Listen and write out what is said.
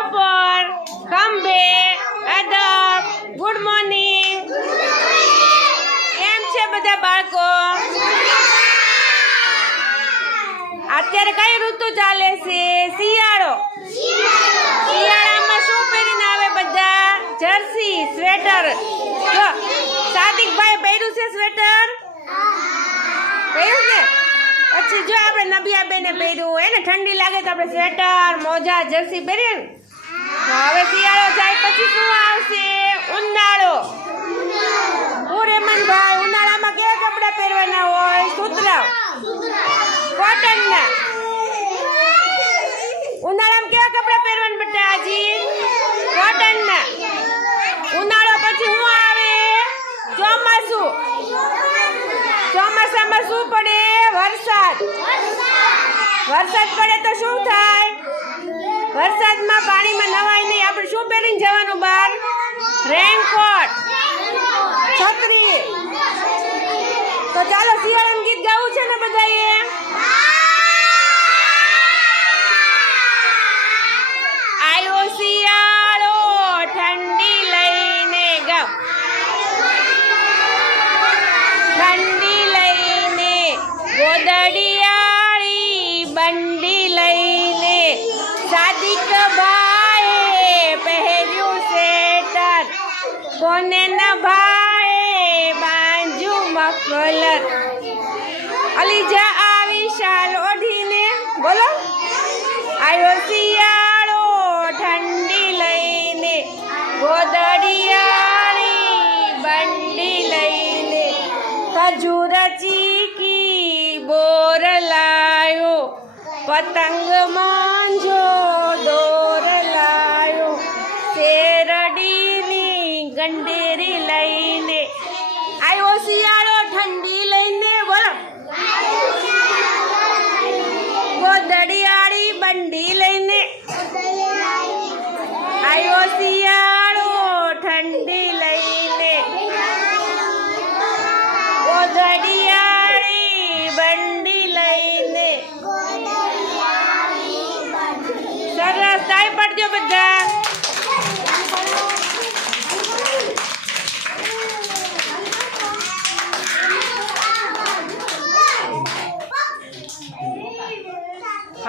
બપોર, ખંભે, અદબ, good morning. કેમ છે બધા બાળકો? અત્યારે કઈ ઋતુ ચાલે છે? શિયાળો. શિયાળામાં શું પહેરીને આવે બધા? Jersey, sweater. જો સાદિકભાઈ પહેર્યું છે સ્વેટર? પહેર્યું છે? પછી જો આપણે નબિયાબેને પહેર્યું, એને ઠંડી લાગે તો આપણે સ્વેટર, મોજા, જર્સી પહેરીએ ને. હવે શિયાળો જાય પછી શું આવશે? ઉનાળો. રેમનભાઈ, ઉનાળામાં કેવા કપડા પહેરવાના હોય? સુતરાઉ, કોટનના. ઉનાળામાં કેવા કપડા પહેરવાના બેટા? હજી કોટનના. ઉનાળો પછી શું આવે? ચોમાસું. ચોમાસામાં શું પડે? વરસાદ. વરસાદ પડે તો શું થાય? વરસાદમાં પાણીમાં નવાય નહીં. આપણે શું પહેરીને જવાનું બહાર? રેનકોટ, છત્રી. તો ચાલો શિયાળાનું ગીત ગાવું છે ને બધાએ? આયો શિયાળો ઠંડી લઈને ગાવ, ઠંડી લઈને ગોદડિયાળી બંડી લઈને સાદિક ભાઈએ પહેર્યું સ્વેટર, કોને ન ભાઈ બાંજુ મફલર. અલીજા આવી શાલ ઓઢીને બોલો. આયો શિયાળો ઠંડી લઈને ગોદડિયાળી બંડી લઈને ખજૂર ચીકી બોર લાયો પતંગમાં